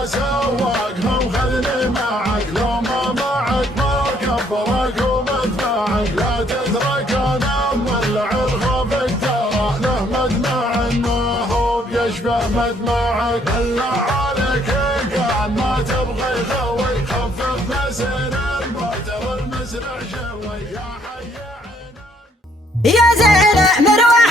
يا سواق هم خذني معك، لو ما معك ما كبرك ومدفعك، لا تترك انا مولع الخوفك ترى له مدمع ما هو بيشبه مدمعك، بالله عليك إن كان ما تبغي خوي خفف مسير الموتر المسرع شوي يا حي عينك يا زين مروح